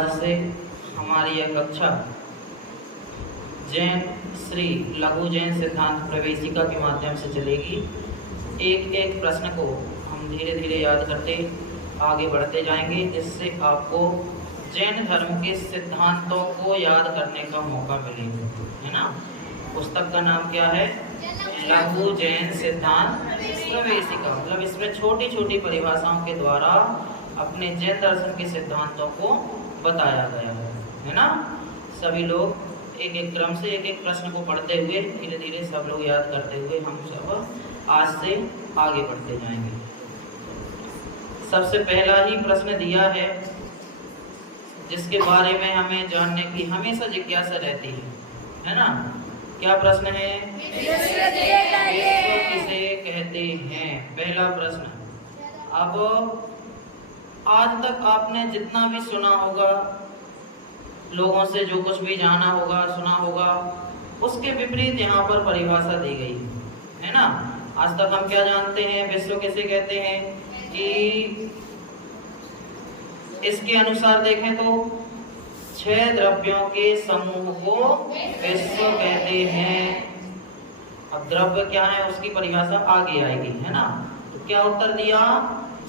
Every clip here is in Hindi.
आज से हमारी यह कक्षा जैन श्री लघु जैन सिद्धांत प्रवेशिका के माध्यम से चलेगी। एक एक प्रश्न को हम धीरे धीरे याद करते आगे बढ़ते जाएंगे, जिससे आपको जैन धर्म के सिद्धांतों को याद करने का मौका मिलेगा, है ना। पुस्तक का नाम क्या है? लघु जैन सिद्धांत प्रवेशिका। मतलब इसमें छोटी छोटी परिभाषाओं के द्वारा अपने जैन दर्शन के सिद्धांतों को बताया गया है ना। सभी लोग एक एक क्रम से एक एक प्रश्न को पढ़ते हुए धीरे धीरे सब लोग याद करते हुए हम सब आज से आगे बढ़ते जाएंगे। सबसे पहला ही प्रश्न दिया है, जिसके बारे में हमें जानने की हमेशा जिज्ञासा रहती है ना। क्या प्रश्न है? विश्व किसे कहते हैं? पहला प्रश्न। अब आज तक आपने जितना भी सुना होगा, लोगों से जो कुछ भी जाना होगा, सुना होगा, उसके विपरीत यहाँ पर परिभाषा दी गई है ना। आज तक हम क्या जानते हैं? विश्व किसे कहते हैं कि इसके अनुसार देखें तो 6 द्रव्यों के समूह को विश्व कहते हैं। अब द्रव्य क्या है उसकी परिभाषा आगे आएगी, है ना। तो क्या उत्तर दिया?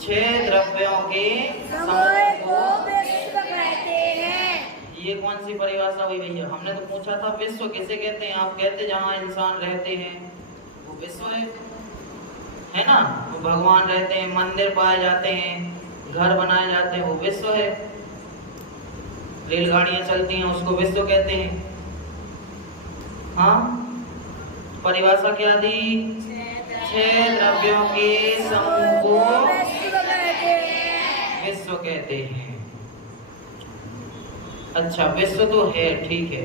6 द्रव्यों के समूह को विश्व कहते हैं। ये कौन सी परिभाषा हुई भैया? हमने तो पूछा था विश्व किसे कहते हैं, आप कहते जहाँ इंसान रहते हैं वो विश्व है ना। वो भगवान रहते हैं, मंदिर पाए जाते हैं, घर बनाए जाते हैं, वो विश्व है। रेलगाड़ियां चलती हैं उसको विश्व कहते हैं। हाँ, परिभाषा क्या दी? 6 द्रव्यों के समूह को विश्व कहते हैं। अच्छा, विश्व तो है, ठीक है।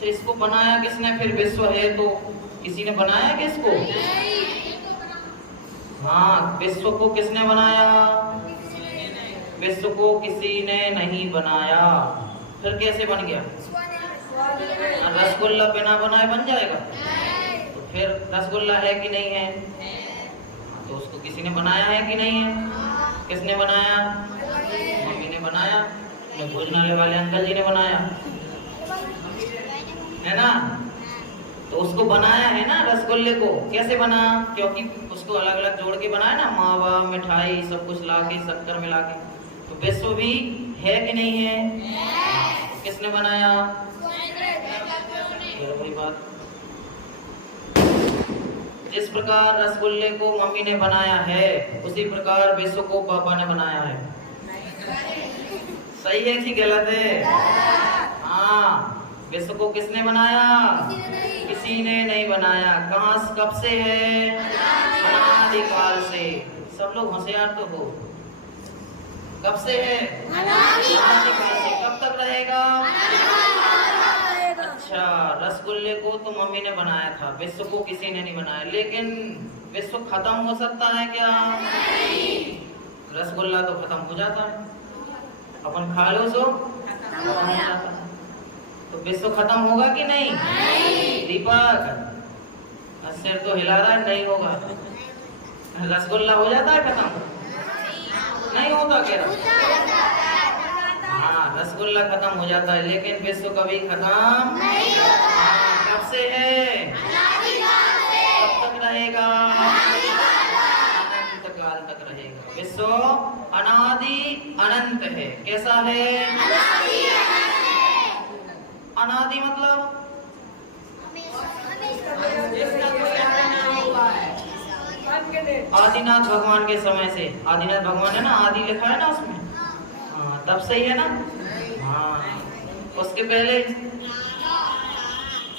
तो इसको बनाया किसने? फिर विश्व है तो किसी ने बनाया किसको? हाँ, विश्व को किसने बनाया? विश्व को किसी ने नहीं बनाया। फिर कैसे बन गया? रसगुल्ला बिना बनाए बन जाएगा? तो फिर रसगुल्ला है कि नहीं है? तो उसको किसी ने बनाया है कि नहीं है? किसने बनाया? मम्मी ने बनाया, भोजनालय वाले अंकल जी ने बनाया, है ना। तो उसको बनाया है ना रसगुल्ले को। कैसे बना? क्योंकि उसको अलग अलग जोड़ के बनाया ना, मावा, मिठाई, सब कुछ लाके, शक्कर मिला के। तो विश्व भी है कि नहीं है? किसने बनाया? वही बात। जिस प्रकार रसगुल्ले को मम्मी ने बनाया है, उसी प्रकार विश्व को पापा ने बनाया है। सही है कि गलत है? हाँ, विश्व को किसने बनाया? किसी ने नहीं बनाया। कहाँ, कब से है? अनादिकाल से। सब लोग होशियार तो हो। कब से है? अनादिकाल से। कब तक रहेगा? अच्छा, रसगुल्ले को तो मम्मी ने बनाया था, विश्व को किसी ने नहीं बनाया। लेकिन विश्व खत्म हो सकता है क्या? रसगुल्ला तो खत्म हो जाता है, अपन खा लो सो खत्म हो जाता है। तो विश्व खत्म होगा कि नहीं? दीपक सिर तो हिला रहा है, नहीं होगा। रसगुल्ला हो जाता है खत्म? नहीं होता कह रहा। हाँ, रसगुल्ला खत्म हो जाता है, लेकिन विश्व कभी खत्म नहीं होता। कब से है? कब तक रहेगा? अनंत काल तक रहेगा। विश्व अनादि अनंत है। कैसा है? अनादि मतलब आदिनाथ भगवान के समय से। आदिनाथ भगवान है ना, आदि लिखा है ना उसमें। हाँ, तब सही है ना। हाँ, उसके पहले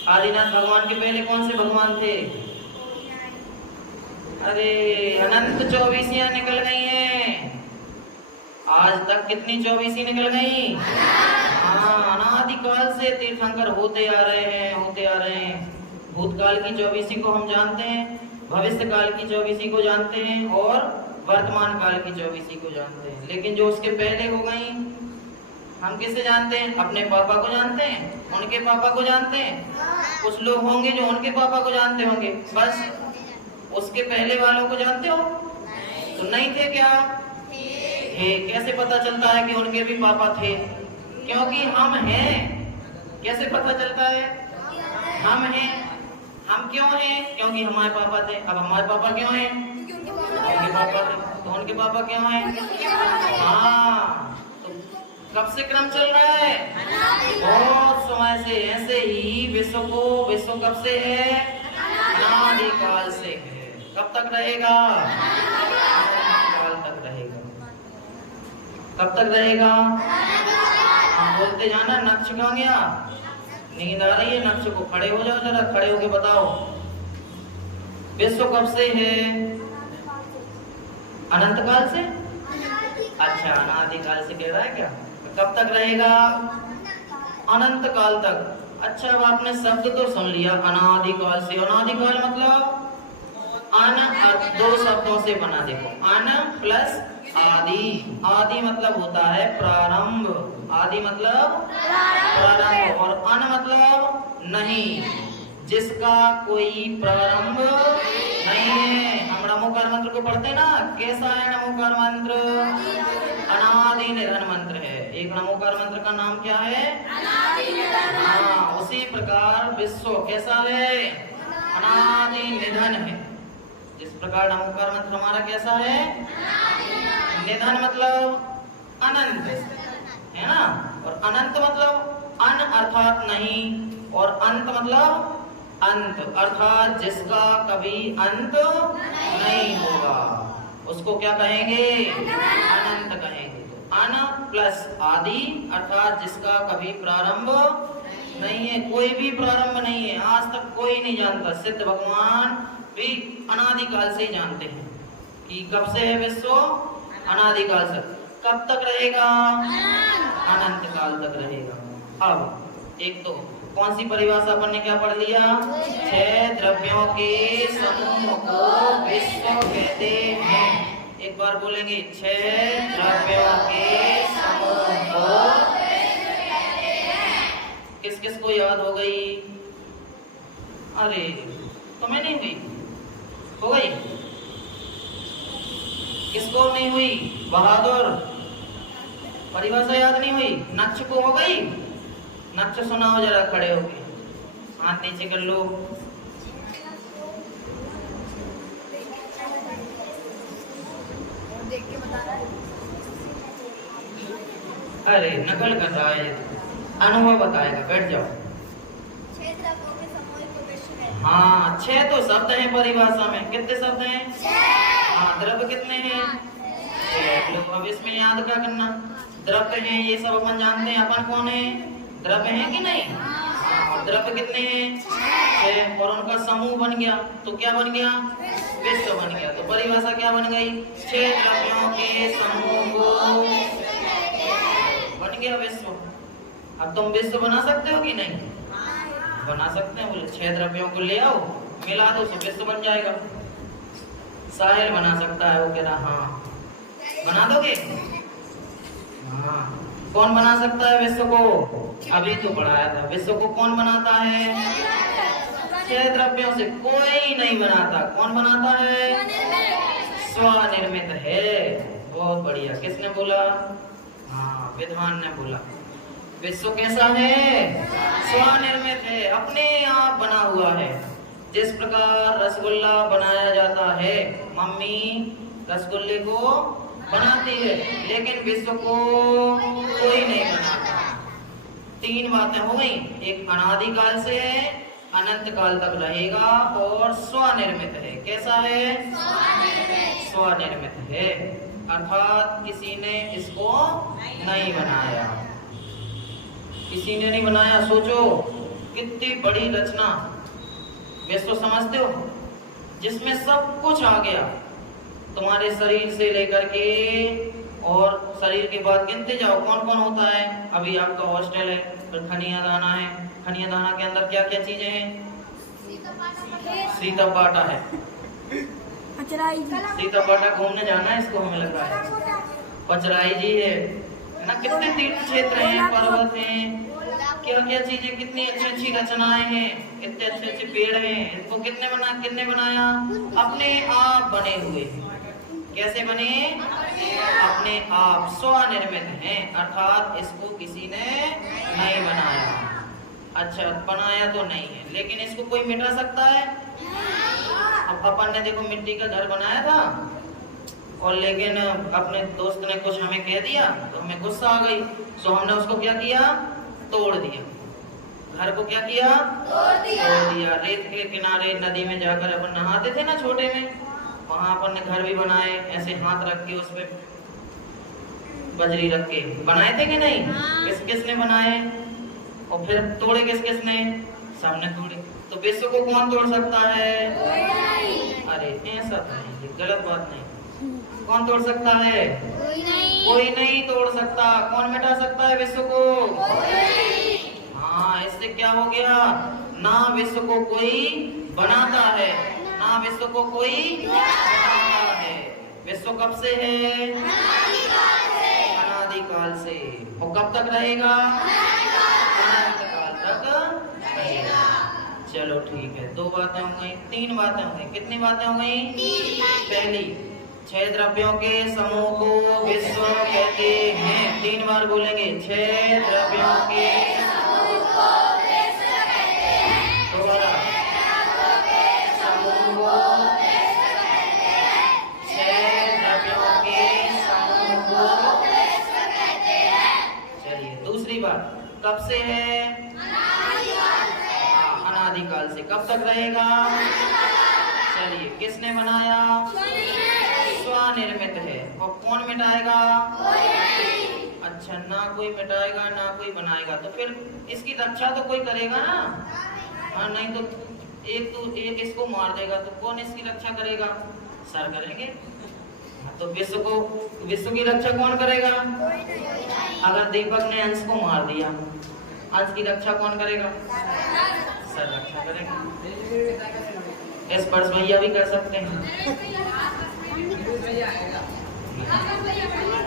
आदिनाथ भगवान के पहले कौन से भगवान थे? अरे, अनंत 24 निकल गई हैं। आज तक कितनी 24 निकल गई? हाँ, अनादिकाल से तीर्थंकर होते आ रहे हैं, होते आ रहे हैं। भूतकाल की 24 को हम जानते हैं, भविष्य काल की 24 को जानते हैं, और वर्तमान काल की 24 को जानते हैं। लेकिन जो उसके पहले हो गई, हम किसे जानते हैं? अपने पापा को जानते हैं, उनके पापा को जानते हैं। कुछ लोग होंगे जो उनके पापा को जानते होंगे, बस। उसके पहले वालों को जानते हो? तो नहीं थे क्या? थे। कैसे पता चलता है कि उनके भी पापा थे? क्योंकि हम हैं। कैसे पता चलता है? हम हैं। हम क्यों हैं? क्योंकि हमारे पापा थे। अब हमारे पापा क्यों हैं? उनके पापा थे। तो उनके पापा क्यों हैं? हाँ, तो कब से क्रम चल रहा है? बहुत समय से। ऐसे ही विश्व कब से है? अनादिकाल से है। कब तक रहेगा? अनादिकाल तक रहेगा। कब तक रहेगा? बोलते जाना। नक्श कहाँ गया? नींद आ रही है नक्श को? खड़े हो जाओ जरा, खड़े होके बताओ विश्व कब से है? अनंत काल से। अच्छा, अनादिकाल से कह रहा है क्या? कब तक रहेगा? अनंत काल तक। अच्छा, अब आपने शब्द तो सुन लिया अनादिकाल से। अनादिकाल मतलब अन, दो शब्दों से बना। देखो, अन प्लस आदि। आदि मतलब होता है प्रारंभ। आदि मतलब प्रारंभ, और अन मतलब नहीं, जिसका कोई प्रारंभ नहीं है। हम नमोकार मंत्र को पढ़ते ना, कैसा है नमोकार मंत्र? अनादि निधन मंत्र है। एक नमोकार मंत्र का नाम क्या है? हाँ, उसी प्रकार विश्व कैसा है? अनादि निधन है। जिस प्रकार नमोकार मंत्र हमारा कैसा है? निधन मतलब अनंत है ना, और अनंत मतलब अन अर्थात नहीं, और अंत मतलब अंत अर्थात जिसका कभी अंत नहीं होगा, उसको क्या कहेंगे? अनंत कहेंगे। तो अन प्लस आदि अर्थात जिसका कभी प्रारंभ नहीं है। कोई भी प्रारंभ नहीं है, आज तक कोई नहीं जानता। सिद्ध भगवान भी अनादिकाल से ही जानते हैं कि कब से है विश्व? अनादिकाल से। कब तक रहेगा? अनंत काल तक रहेगा। अब एक तो कौन सी परिभाषा अपन ने क्या पढ़ लिया? 6 द्रव्यों के समूह को विश्व कहते हैं। एक बार बोलेंगे, 6 द्रव्यों के समूह को। किस किस को याद हो गई? अरे तुम्हें नहीं हुई? हो गई? किसको नहीं हुई? बहादुर, परिभाषा याद नहीं हुई? नक्श को हो गई? नक्श सुनाओ जरा, खड़े होके हाथ नीचे कर लो। अरे नकल कर रहा है, अनुभव बताएगा। बैठ जाओ। हाँ, 6 तो शब्द हैं परिभाषा में। कितने शब्द हैं? हाँ, द्रव्य कितने हैं? 6। अब इसमें याद क्या करना? द्रव्य हैं, ये सब अपन जानते हैं। अपन कौन है? द्रव्य हैं कि नहीं? और द्रव्य कितने हैं? 6, और उनका समूह बन गया तो क्या बन गया? विश्व बन गया। तो परिभाषा क्या बन गई? 6 द्रव्यों के समूह को बन गया विश्व। अब तुम विश्व बना सकते हो कि नहीं? बना सकते हैं। बोले 6 द्रव्यों को ले आओ, मिला दो, तो विश्व बन जाएगा। साहिल बना सकता है। वो कह रहा हाँ, बना दोगे? हाँ। कौन बना सकता है विश्व को? अभी तो पढ़ाया था। विश्व को कौन बनाता है? 6 द्रव्यों से कोई नहीं बनाता। कौन बनाता है? स्वनिर्मित है। बहुत बढ़िया। किसने बोला? हाँ, विद्वान ने बोला। विश्व कैसा है? स्वनिर्मित है, अपने आप बना हुआ है। जिस प्रकार रसगुल्ला बनाया जाता है, मम्मी रसगुल्ले को बनाती है, लेकिन विश्व को कोई नहीं बनाता। 3 बातें हो गई। एक अनादिकाल से है, अनंत काल तक रहेगा, और स्वनिर्मित है। कैसा है? स्वनिर्मित है, अर्थात किसी ने इसको नहीं बनाया। किसी ने नहीं बनाया। सोचो कितनी बड़ी रचना विश्व समझते हो, जिसमें सब कुछ आ गया, तुम्हारे शरीर से लेकर के, और शरीर के बाद गिनते जाओ कौन कौन होता है। अभी आपका हॉस्टल है, फिर खनिया दाना है। खनिया दाना के अंदर क्या क्या चीजें हैं? सीता पाटा है। सीता पाटा घूमने जाना है इसको, हमें लग रहा है। पचराई जी है ना। कितने तीर्थ क्षेत्र हैं, पर्वत हैं, क्या क्या चीजें, कितनी अच्छी अच्छी रचनाएं हैं, कितने अच्छे अच्छे पेड़ हैं। इनको कितने बनाया? अपने आप बने हुए। कैसे बने? अपने आप स्वनिर्मित हैं, अर्थात इसको किसी ने नहीं बनाया। अच्छा, बनाया तो नहीं है, लेकिन इसको कोई मिटा सकता है? अब अपन ने देखो मिट्टी का घर बनाया था, और लेकिन अपने दोस्त ने कुछ हमें कह दिया तो हमें गुस्सा आ गई, तो हमने उसको क्या किया? तोड़ दिया। घर को क्या किया? तोड़ दिया। रेत के किनारे नदी में जाकर अपन नहाते थे ना छोटे में, वहां अपन ने घर भी बनाए, ऐसे हाथ रख के उसमें बजरी रख के बनाए थे कि नहीं? किस किसने बनाए? और फिर तोड़े किस किसने? सबने तोड़े। तो विश्व को कौन तोड़ सकता है? अरे ऐसा तो नहीं, गलत बात नहीं। कौन तोड़ सकता है? कोई नहीं तोड़ सकता। कौन मिटा सकता है विश्व को? हाँ, इससे क्या हो गया? ना विश्व को कोई बनाता है, ना विश्व को कोई बनाता है। विश्व कब से है? अनादिकाल से। और कब तक रहेगा? अनंतकाल तक रहेगा। चलो ठीक है, 2 बातें हो गई, 3 बातें हो गई। कितनी बातें हो गई? पहली, 6 द्रव्यों के समूह को विश्व कहते हैं। 3 बार बोलेंगे, 6 द्रव्यों के समूह को विश्व कहते हैं। दोबारा, समूह को विश्व कहते हैं। 6 द्रव्यों के समूह को विश्व कहते हैं। चलिए दूसरी बात, कब से है? अनादिकाल से। कब तक रहेगा? चलिए, किसने बनाया? स्वनिर्मित है। और कौन मिटाएगा? अच्छा, ना कोई मिटाएगा ना कोई बनाएगा, तो फिर इसकी रक्षा तो कोई करेगा ना? हाँ, नहीं तो एक इसको मार देगा तो कौन इसकी रक्षा करेगा? सर करेंगे। तो विश्व की रक्षा कौन करेगा? अगर दीपक ने अंश को मार दिया, अंश की रक्षा कौन करेगा? सर रक्षा करेगा। स्पर्श भैया भी कर सकते हैं,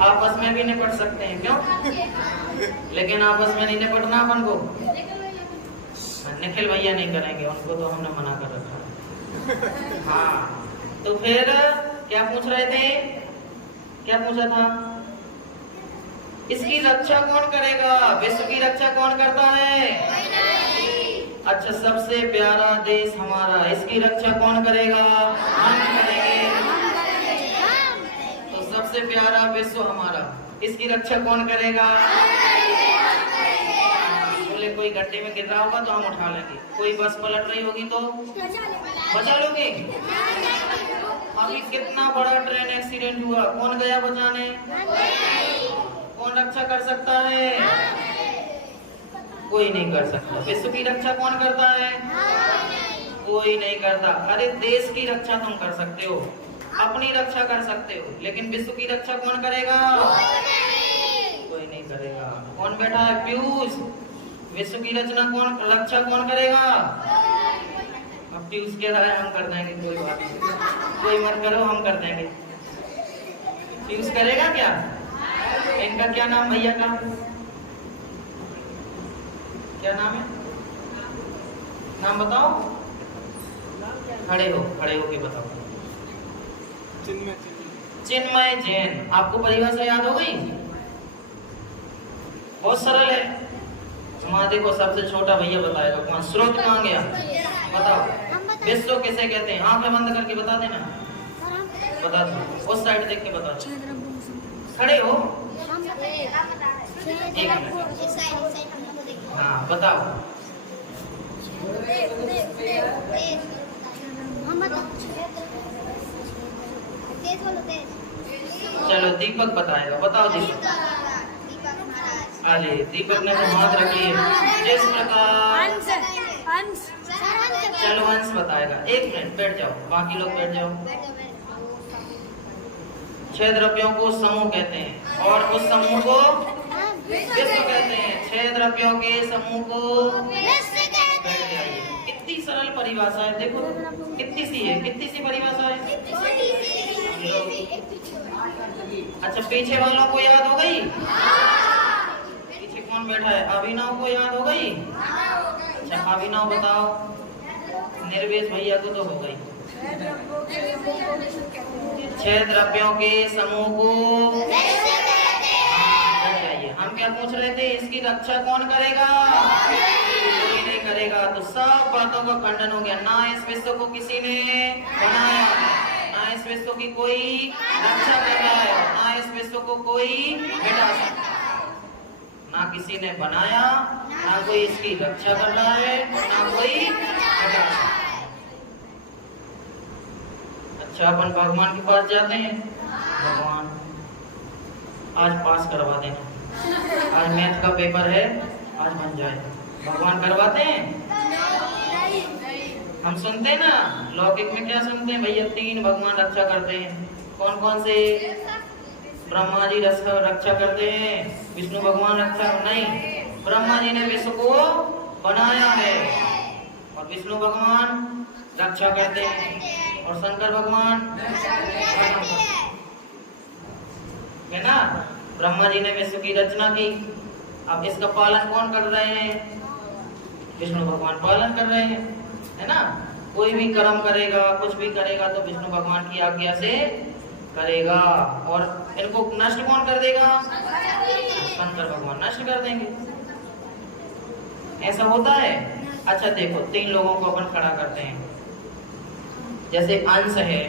आपस में भी निपट सकते हैं। क्यों? लेकिन आपस में नहीं निपटना अपन को। निखिल भैया नहीं करेंगे, उनको तो हमने मना कर रखा। हाँ, तो फिर क्या पूछ रहे थे? क्या पूछा था? इसकी रक्षा कौन करेगा? विश्व की रक्षा कौन करता है? अच्छा, सबसे प्यारा देश हमारा, इसकी रक्षा कौन करेगा? हम करेंगे। तो सबसे प्यारा विश्व हमारा, इसकी रक्षा कौन करेगा? बोले कोई गड्ढे में गिर रहा होगा तो हम उठा लेंगे, कोई बस पलट रही होगी तो बचा लोगे। अभी कितना बड़ा ट्रेन एक्सीडेंट हुआ, कौन गया बचाने? कौन रक्षा कर सकता है? कोई नहीं कर सकता। विश्व की रक्षा कौन करता है? कोई नहीं करता। अरे देश की रक्षा तुम कर सकते हो, अपनी रक्षा कर सकते हो, लेकिन विश्व की रक्षा कौन करेगा? कोई नहीं करेगा। कौन बैठा है? पीयूष। विश्व की रक्षा कौन करेगा? अब पीयूष कह रहा है हम कर देंगे, कोई बात नहीं, कोई मत करो, हम कर देंगे। पीयूष करेगा क्या? इनका क्या नाम भैया का? क्या नाम है? नाम बताओ। खड़े हो के बताओ। चिन्मय जैन। आपको परिभाषा याद हो गई? बहुत सरल है। वहां देखो, सबसे छोटा भैया बताएगा। कौन? स्रोत कहाँ गया? बताओ। विश्व किसे कहते हैं? आंखें बंद करके बता देना। बता दो, उस साइड देख के बता दो। खड़े हो, एक मिनट। हाँ, बताओ। चलो दीपक बताएगा। बताओ दीपक। अरे दीपक ने तो हाथ रखी है। जिस प्रकार, चलो अंश बताएगा। 1 मिनट बैठ जाओ, बाकी लोग बैठ जाओ। 6 द्रव्यों को समूह कहते हैं, और उस समूह को विश्व कहते हैं। 6 द्रव्यों के समूह को विश्व कहते हैं। कितनी सरल परिभाषा है, देखो कितनी सी है, कितनी सी परिभाषा है। अच्छा, पीछे वालों को याद हो गई? पीछे कौन बैठा है? अभिनव को याद हो गई? अच्छा, अभिनव बताओ। निर्वेश भैया को तो हो गई। छह द्रव्यों के समूह को चाहिए। हम क्या पूछ रहे थे, इसकी रक्षा कौन करेगा? कोई नहीं करेगा। तो सब बातों का खंडन हो गया। ना इस विश्व को किसी ने बनाया, ना इस विश्व की कोई रक्षा कर रहा है, ना इस विश्व को कोई मिटा सकता है। ना किसी ने बनाया, ना कोई इसकी रक्षा कर रहा है, ना कोई हटा सकता है। अच्छा, अपन भगवान के पास जाते हैं। भगवान आज पास करवा देना, आज मैथ का पेपर है, आज बन जाए। भगवान करवाते हैं? हम सुनते हैं ना लौकिक में, क्या सुनते हैं भैया? 3 भगवान रक्षा करते हैं। कौन कौन से? ब्रह्मा जी रक्षा करते हैं, विष्णु भगवान रक्षा नहीं। ब्रह्मा जी ने विश्व को बनाया है और विष्णु भगवान रक्षा करते हैं, और शंकर भगवान है ना। ब्रह्मा जी ने विश्व की रचना की, अब इसका पालन कौन कर रहे हैं? विष्णु भगवान पालन कर रहे हैं, है ना। कोई भी कर्म करेगा, कुछ भी करेगा तो विष्णु भगवान की आज्ञा से करेगा। और इनको नष्ट कौन कर देगा? शंकर भगवान नष्ट कर देंगे। ऐसा होता है। अच्छा देखो, 3 लोगों को अपन खड़ा करते हैं। जैसे अंश है,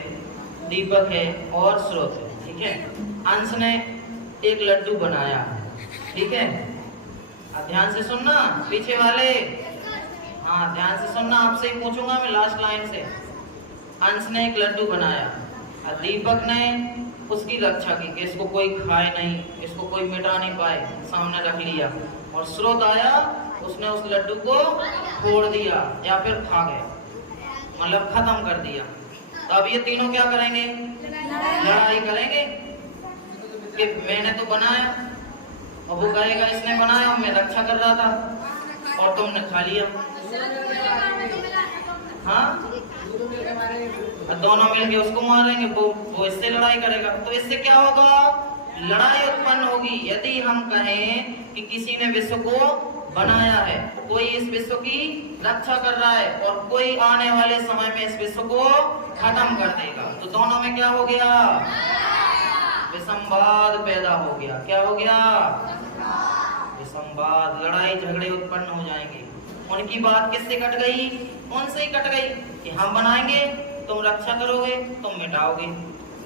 दीपक है और स्रोत है, ठीक है। अंश ने एक लड्डू बनाया, ठीक है। ध्यान से सुनना पीछे वाले, हाँ ध्यान से सुनना, आपसे ही पूछूंगा मैं लास्ट लाइन से। अंश ने एक लड्डू बनाया, दीपक ने उसकी रक्षा की कि इसको कोई खाए नहीं, इसको कोई मिटा नहीं पाए, सामने रख लिया। और स्रोत आया, उसने उस लड्डू को तोड़ दिया या फिर खा गया, मतलब खत्म कर दिया। तो अब ये तीनों क्या करेंगे? लड़ाई करेंगे कि मैंने तो बनाया, और वो कहेगा इसने बनाया, मैं रक्षा कर रहा था और तुमने खा लिया। हाँ, दोनों मिलके उसको मारेंगे, वो इससे लड़ाई करेगा। तो इससे क्या होगा? लड़ाई उत्पन्न होगी। यदि हम कहें कि किसी ने विश्व को बनाया है, कोई इस विश्व की रक्षा कर रहा है और कोई आने वाले समय में इस विश्व को खत्म कर देगा, तो दोनों में क्या हो गया? विसंवाद पैदा हो गया। क्या हो गया? विसंवाद, लड़ाई झगड़े उत्पन्न हो जाएंगे। उनकी बात किससे कट गई? उनसे ही कट गई कि हम बनाएंगे, तुम रक्षा करोगे, तुम मिटाओगे।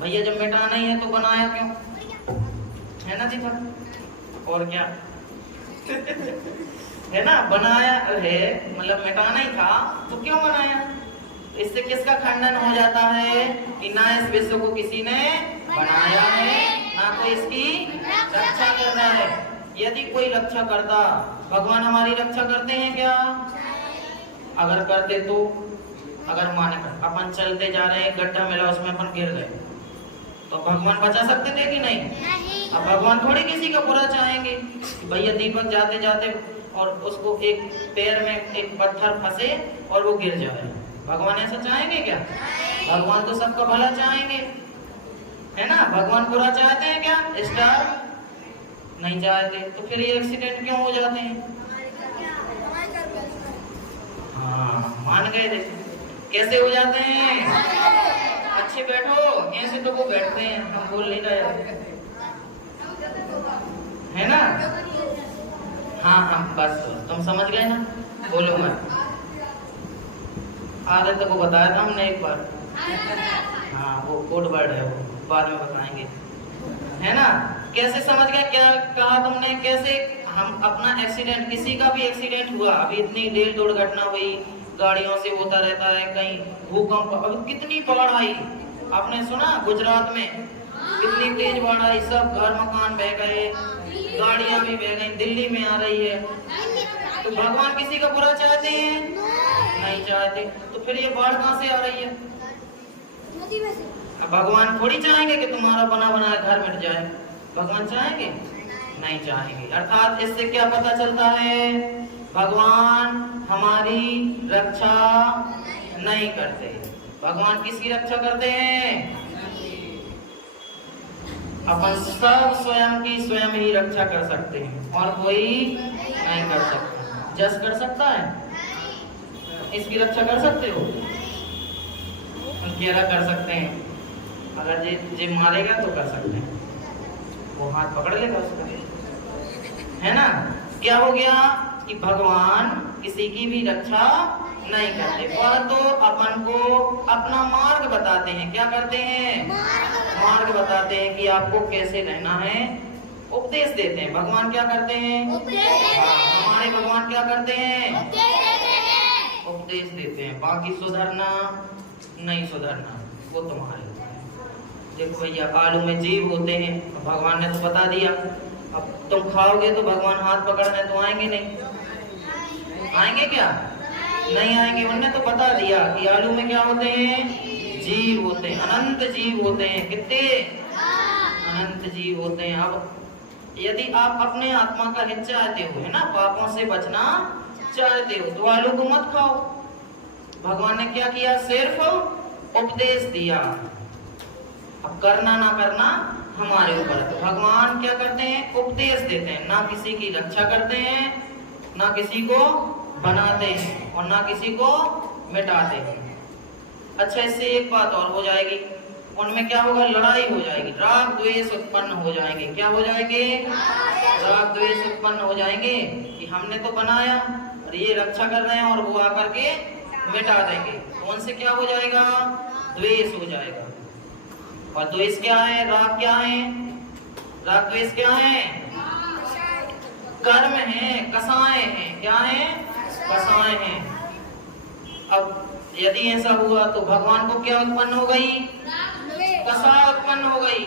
भैया जब मिटाना ही है तो बनाया क्यों? है ना दीपक? और क्या है ना, बनाया है मतलब मिटाना ही था, तो क्यों बनाया? इससे किसका खंडन हो जाता है कि ना इस विश्व को किसी ने बनाया है, ना कोई इसकी रक्षा करना है। यदि कोई रक्षा करता, भगवान हमारी रक्षा करते हैं क्या? अगर करते तो, अगर माने अपन चलते जा रहे हैं, गड्ढा मिला, उसमें अपन गिर गए, तो भगवान बचा सकते थे कि नहीं? अब भगवान थोड़ी किसी का बुरा चाहेंगे। भैया दीपक जाते जाते और उसको एक पैर में एक पत्थर फंसे और वो गिर जाए, भगवान ऐसा चाहेंगे क्या? भगवान तो सबका भला चाहेंगे, है ना। भगवान बुरा चाहते हैं क्या? स्टार नहीं चाहते, तो फिर ये एक्सीडेंट क्यों हो जाते हैं? हाँ, मान गए थे। कैसे हो जाते हैं? अच्छे बैठो, ऐसे तो वो बैठते हैं, हम बोल नहीं रहे, है ना। हाँ हाँ, बस तुम समझ गए ना, बोलो मत। आदत को बताया था हमने एक बार, हाँ वो कोड वर्ड है, वो बाद में बताएंगे, है ना। कैसे समझ गए? क्या कहा तुमने? कैसे हम अपना एक्सीडेंट, किसी का भी एक्सीडेंट हुआ, अभी इतनी रेल दुर्घटना हुई, गाड़ियों से होता रहता है, कहीं भूकंप, अभी कितनी बाढ़ आई, आपने सुना गुजरात में कितनी तेज बाढ़ आई, सब घर मकान बह गए, गाड़ियां भी बह गई, दिल्ली में आ रही है। तो भगवान किसी का बुरा चाहते हैं? नहीं चाहते, तो फिर ये बाढ़ कहां से आ रही है? भगवान थोड़ी चाहेंगे कि तुम्हारा बना बनाया घर मिट जाए, भगवान चाहेंगे? नहीं चाहेंगे। अर्थात इससे क्या पता चलता है? भगवान हमारी रक्षा नहीं करते। भगवान किसकी रक्षा करते हैं? अपन सब स्वयं की स्वयं ही रक्षा कर सकते हैं और कोई नहीं कर सकता। जस कर सकता है? इसकी रक्षा कर सकते हो? घेरा कर सकते हैं, अगर जे मारेगा तो कर सकते हैं, वो हाथ पकड़ लेगा उसका, है ना। क्या हो गया कि भगवान किसी की भी रक्षा नहीं करते, वह तो अपन को अपना मार्ग बताते हैं। क्या करते हैं? मार्ग बताते हैं कि आपको कैसे रहना है, उपदेश देते हैं। भगवान क्या करते हैं? हमारे भगवान क्या करते हैं? उपदेश देते हैं। बाकी सुधरना नहीं सुधरना वो तुम्हारे। देखो भैया, आलू में जीव होते हैं, भगवान ने तो बता दिया। अब तुम खाओगे तो भगवान हाथ पकड़ने तो आएंगे नहीं, आएंगे क्या? नहीं आएंगे। उन्होंने तो बता दिया कि आलू में क्या होते हैं? जीव होते हैं, अनंत जीव होते हैं। कितने? अनंत जीव होते हैं। अब यदि आप अपने आत्मा का हित चाहते हो, है ना, पापों से बचना चाहते हो, तो आलू को मत खाओ। भगवान ने क्या किया? सिर्फ उपदेश दिया। अब करना ना करना हमारे ऊपर। तो भगवान क्या करते हैं? उपदेश देते हैं, ना किसी की रक्षा करते हैं, ना किसी को बनाते हैं और ना किसी को मिटाते हैं। अच्छा, इससे एक बात और हो जाएगी, उनमें क्या होगा? लड़ाई हो जाएगी, राग द्वेष उत्पन्न हो जाएंगे। क्या हो जाएंगे? राग द्वेष उत्पन्न हो जाएंगे कि हमने तो बनाया और ये रक्षा कर रहे हैं और वो आकर के मिटा देंगे। तो उनसे क्या हो जाएगा? द्वेष हो जाएगा। और द्वेष क्या है? राग क्या है? राग द्वेष क्या है? कर्म है, कसाएं हैं। क्या है? कसाएं हैं। अब यदि ऐसा हुआ तो भगवान को क्या उत्पन्न हो गई? कसाय उत्पन्न हो गई।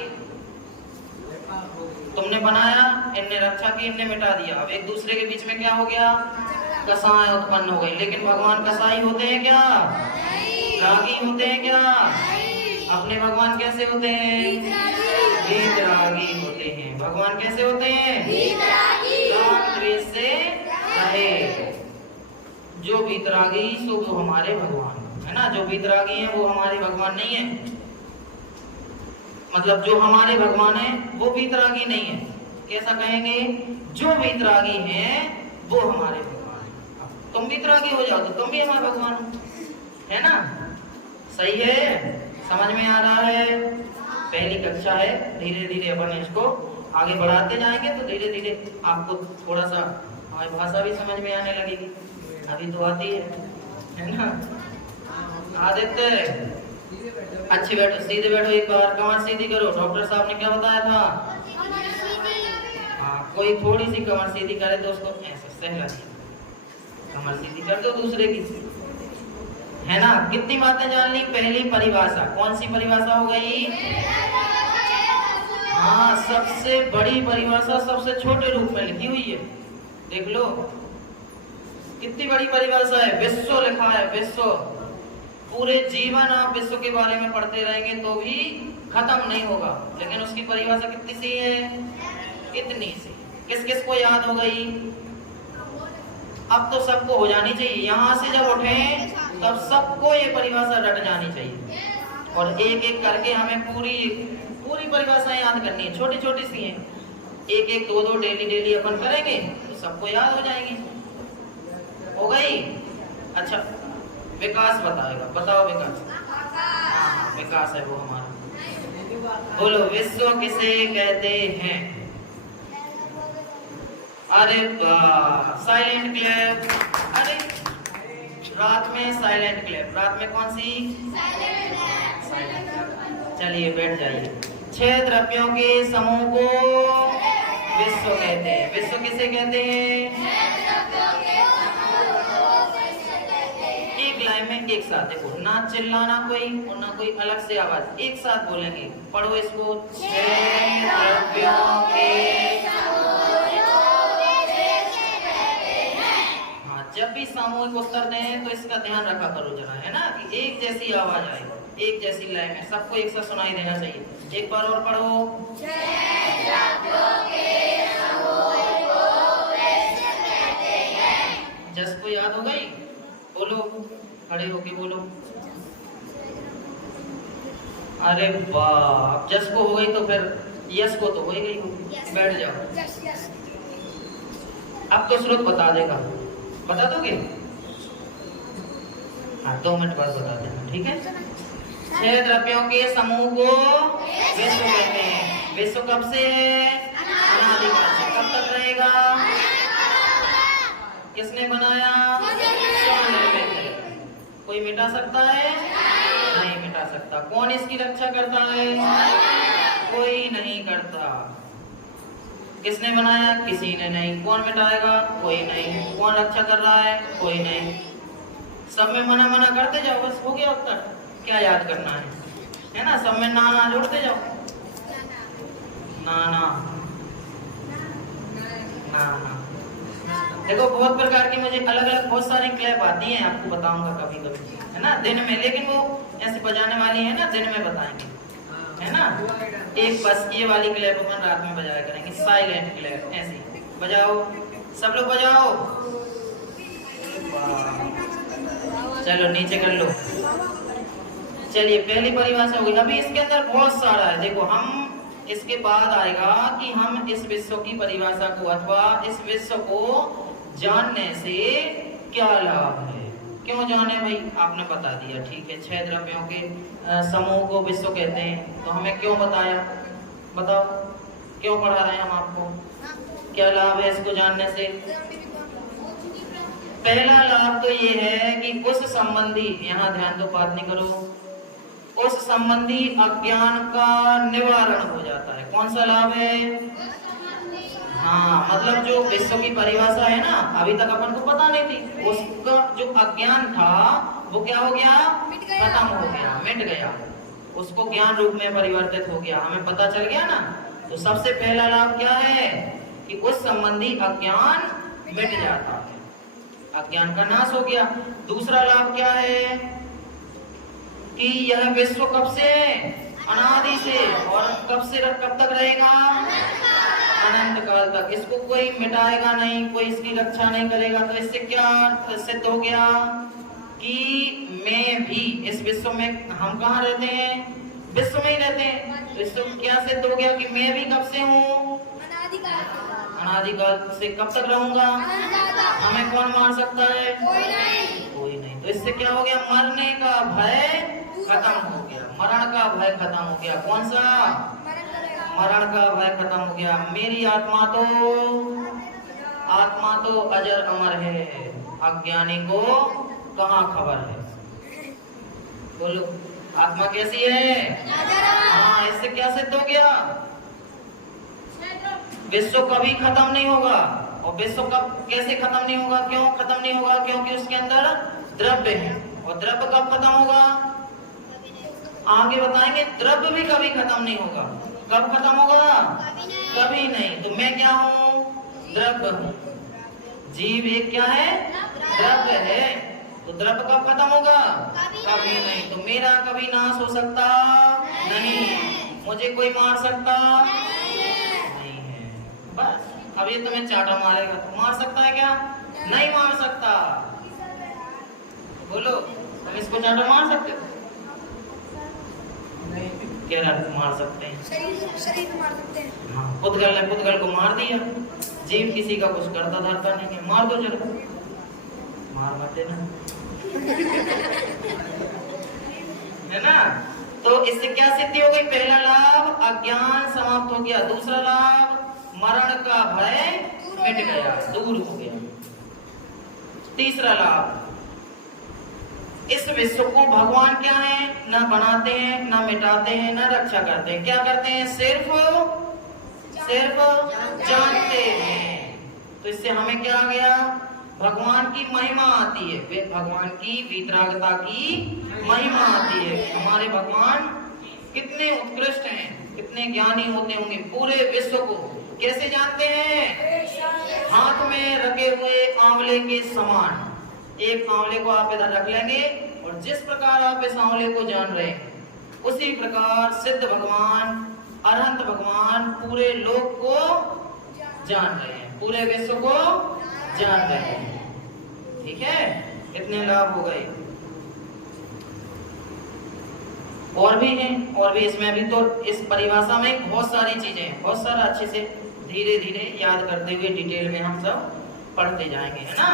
तुमने बनाया, इनने रक्षा की, इनने मिटा दिया। अब एक दूसरे के बीच में क्या हो गया? कसाय उत्पन्न हो गई। लेकिन भगवान कसाई होते हैं क्या? रागी होते हैं क्या? अपने भगवान कैसे होते हैं? वीतरागी होते हैं। भगवान कैसे होते हैं? राग द्वेष से रहे। जो वीतरागी सो वो हमारे भगवान, है ना। जो वीतरागी हैं वो हमारे भगवान नहीं है, मतलब जो हमारे भगवान है वो वीतरागी नहीं है। कैसा कहेंगे? जो वीतरागी हैं वो हमारे भगवान है। तुम वीतरागी हो जाओ तो तुम भी हमारे भगवान हो, है ना। सही है? समझ में आ रहा है? पहली कक्षा है, धीरे धीरे अपन इसको आगे बढ़ाते जाएंगे तो धीरे धीरे आपको थोड़ा सा हमारी भाषा भी समझ में आने लगेगी। अभी तो आती है ना। आदित्य, अच्छी बैठो, सीधे बैठो, एक बार कमर सीधी करो। डॉक्टर साहब ने क्या बताया था? हाँ, कोई थोड़ी सी कमर सीधी करे तो उसको ऐसा सहला दिया, कमर सीधी कर दो दूसरे की, है ना। कितनी बातें जान ली? पहली परिभाषा कौन सी परिभाषा हो गई? हाँ, सबसे बड़ी परिभाषा सबसे छोटे रूप में लिखी हुई है। देख लो कितनी बड़ी परिभाषा है। विश्व लिखा है, विश्व। पूरे जीवन आप विश्व के बारे में पढ़ते रहेंगे तो भी खत्म नहीं होगा, लेकिन उसकी परिभाषा कितनी सी है? इतनी सी। किस किस को याद हो गई? अब तो सबको हो जानी चाहिए। यहाँ से जब उठे तब सबको ये परिभाषा रट जानी चाहिए और एक एक करके हमें पूरी पूरी परिभाषा याद करनी है। छोटी छोटी सी हैं, एक एक दो दो डेली डेली अपन करेंगे तो सबको याद हो जाएगी। हो गई? अच्छा, विकास बताएगा। बताओ विकास। हाँ, विकास है वो हमारा। बोलो, विश्व किसे कहते हैं? अरे वाह, साइलेंट क्लैप। अरे रात में साइलेंट क्लैप। रात में कौन सी? Silent clap. चलिए बैठ जाइए। 6 द्रव्यों के समूह को विश्व कहते हैं। विश्व किसे कहते हैं? एक लाइन में एक साथ देखो, ना चिल्लाना कोई और ना कोई अलग से आवाज, एक साथ बोलेंगे। पढ़ो इसको। 6 द्रव्यों के जब भी सामूहिक उत्तर दें तो इसका ध्यान रखा करो जरा, है ना, कि एक जैसी आवाज आए, एक जैसी लय में, सबको एक साथ सुनाई देना चाहिए। एक बार और पढ़ो। जस को याद हो गई? बोलो, खड़े होके बोलो। अरे वाह, जस को हो गई तो फिर यस को तो हो ही गई होगी। बैठ जाओ। अब तो स्रोत बता देगा। बता दोगे? हाँ, 2 मिनट बाद बता देना, ठीक है। छह द्रव्यों के समूह को विश्व कहते हैं। विश्व कब से है? अनादिकाल से। कब तक रहेगा? किसने बनाया? स्वनिर्मित है। कोई मिटा सकता है? नहीं मिटा सकता। कौन इसकी रक्षा करता है? कोई नहीं करता। किसने बनाया? किसी ने नहीं। कौन मिटाएगा? कोई नहीं। कौन रक्षा कर रहा है? कोई नहीं। सब में मना मना करते जाओ, बस हो गया उत्तर। क्या याद करना है ना? सब में ना ना जोड़ते जाओ। ना ना ना ना। देखो बहुत प्रकार की मुझे अलग अलग बहुत सारी क्लैप आती हैं, आपको बताऊंगा कभी कभी, है ना, दिन में। लेकिन वो ऐसे बजाने वाली है ना, दिन में बताएंगे, है ना। एक बस ये वाली क्लैप अपन रात में बजाया करेंगे, साइलेंट क्लैप। ऐसे बजाओ, सब लोग बजाओ। चलो नीचे कर लो। चलिए पहली परिभाषा हो गई। अभी इसके अंदर बहुत सारा है। देखो हम इसके बाद आएगा कि हम इस विश्व की परिभाषा को अथवा इस विश्व को जानने से क्या लाभ है। क्यों जाने भाई? आपने बता दिया, ठीक है। छह द्रव्यों के समूह को विश्व कहते हैं, तो हमें क्यों बताया? बताओ क्यों पढ़ा रहे हैं हम आपको? क्या लाभ है इसको जानने से? पहला लाभ तो ये है कि उस संबंधी, यहाँ ध्यान दो, बात नहीं करो, उस संबंधी अज्ञान का निवारण हो जाता है। कौन सा लाभ है? हाँ, मतलब जो विश्व की परिभाषा है ना, अभी तक अपन को पता नहीं थी, उसका जो अज्ञान था वो क्या हो गया? खत्म हो गया, मिट गया। उसको ज्ञान रूप में परिवर्तित हो गया, हमें पता चल गया ना। तो सबसे पहला लाभ क्या है? कि उस संबंधी अज्ञान मिट जाता है, अज्ञान का नाश हो गया। दूसरा लाभ क्या है? कि यह विश्व कब से? अनादि से। और कब से कब तक रहेगा? अनंत काल तक। इसको कोई मिटाएगा नहीं, कोई इसकी रक्षा नहीं करेगा। तो इससे क्या सिद्ध हो गया? कि मैं भी इस विश्व में, हम कहाँ रहते हैं? विश्व में ही रहते हैं। तो इससे क्या सिद्ध हो गया? कि मैं भी कब से हूँ? अनादिकाल से। कब तक रहूंगा? हमें कौन मार सकता है? कोई नहीं। तो इससे क्या हो गया? मरने का भय खत्म हो गया, मरण का भय खत्म हो गया। कौन सा? मरण का भय खत्म हो गया। मेरी आत्मा तो अजर अमर है, अज्ञानी को कहाँ खबर है? बोलो, आत्मा कैसी है? हाँ, इससे क्या सिद्ध हो गया? विश्व कभी खत्म नहीं होगा। और विश्व कब, कैसे खत्म नहीं होगा? क्यों खत्म नहीं होगा? क्योंकि उसके अंदर द्रव्य है। और द्रव्य कब खत्म होगा? आगे बताएंगे। द्रव्य भी कभी खत्म नहीं होगा। कब खत्म होगा? कभी नहीं। तो मैं क्या हूँ? द्रव्य हूँ। जीव एक क्या है? द्रव्य है। तो द्रव्य कब खत्म होगा? कभी नहीं। तो मेरा कभी नाश हो सकता नहीं, मुझे कोई मार सकता नहीं है। बस। अब ये तुम्हें चाटा मारेगा तो मार सकता है क्या? नहीं मार सकता। बोलो, तुम इसको चाटा मार सकते हो? क्या मार सकते हैं? शरीर मार सकते हैं। हाँ, पुद्गल को मार दिया। जीव किसी का कुछ करता धरता नहीं है, मार दो चलो। मार मत देना, है ना। तो इससे क्या सिद्धि हो गई? पहला लाभ अज्ञान समाप्त हो गया। दूसरा लाभ मरण का भय मिट गया, दूर हो गया। तीसरा लाभ, इस विश्व को भगवान क्या है? न बनाते हैं, न मिटाते हैं, न रक्षा करते हैं। क्या करते हैं? सिर्फ जानते हैं। तो इससे हमें क्या आ गया? भगवान की महिमा आती है। भगवान की वितरागता की महिमा आती है। हमारे भगवान कितने उत्कृष्ट हैं, कितने ज्ञानी होते होंगे। पूरे विश्व को कैसे जानते हैं? हाथ में रखे हुए आंवले के समान। एक आंवले को आप इधर रख लेंगे और जिस प्रकार आप इस आंवले को जान रहे हैं, उसी प्रकार सिद्ध भगवान, अरहंत भगवान पूरे लोक को जान रहे हैं, पूरे विश्व को जान रहे हैं। ठीक है, इतने लाभ हो गए। और भी हैं, और भी इसमें अभी तो इस परिभाषा में बहुत सारी चीजें हैं, बहुत सारा अच्छे से धीरे धीरे याद करते हुए डिटेल में हम सब पढ़ते जाएंगे, है ना।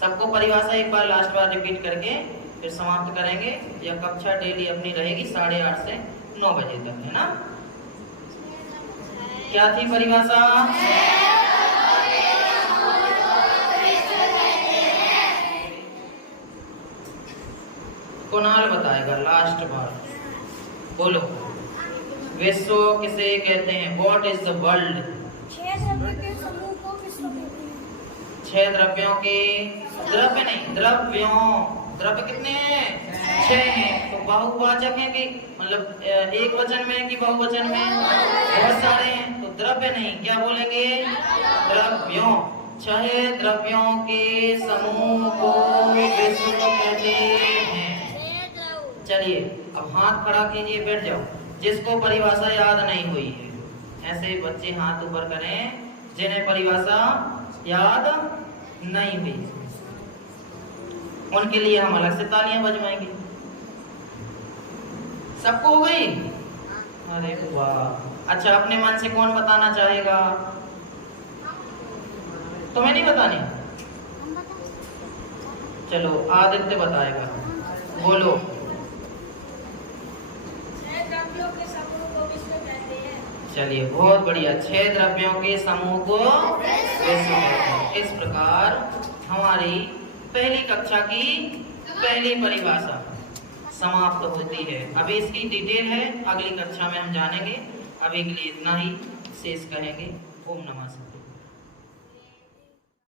सबको परिभाषा एक बार लास्ट बार रिपीट करके फिर समाप्त करेंगे। यह कक्षा डेली अपनी रहेगी 8:30 से 9 बजे तक, है ना। क्या थी परिभाषा? कुणाल बताएगा लास्ट बार, बोलो। विश्व किसे कहते हैं? What is the world? 6 द्रव्यों के समूह को विश्व कहते हैं। 6 द्रव्यों के, द्रव्य नहीं, द्रव्यों। द्रव्य कितने हैं? 6 हैं। तो बहुवाचक है कि मतलब एक वचन में कि बहुवचन में? बहुत सारे हैं, तो द्रव्य नहीं, क्या बोलेंगे? द्रव्यों। 6 द्रव्यों के समूह को विश्व कहते हैं। चलिए अब हाथ खड़ा कीजिए, बैठ जाओ। जिसको परिभाषा याद नहीं हुई है, ऐसे बच्चे हाथ ऊपर करें जिन्हें परिभाषा याद नहीं हुई, उनके लिए हम अलग से तालियां बजवाएंगे। सबको हो गई? अरे वाह। अच्छा, अपने मन से कौन बताना चाहेगा? तुम्हें नहीं बतानी? चलो आदित्य बताएगा, बोलो। 6 द्रव्यों के समूह को विश्व कहते हैं। चलिए बहुत बढ़िया, 6 द्रव्यों के समूह को विश्व कहते हैं। इस प्रकार हमारी पहली कक्षा की पहली परिभाषा समाप्त होती है। अभी इसकी डिटेल है, अगली कक्षा में हम जानेंगे। अभी के लिए इतना ही शेष कहेंगे। ओम नमः शिवाय।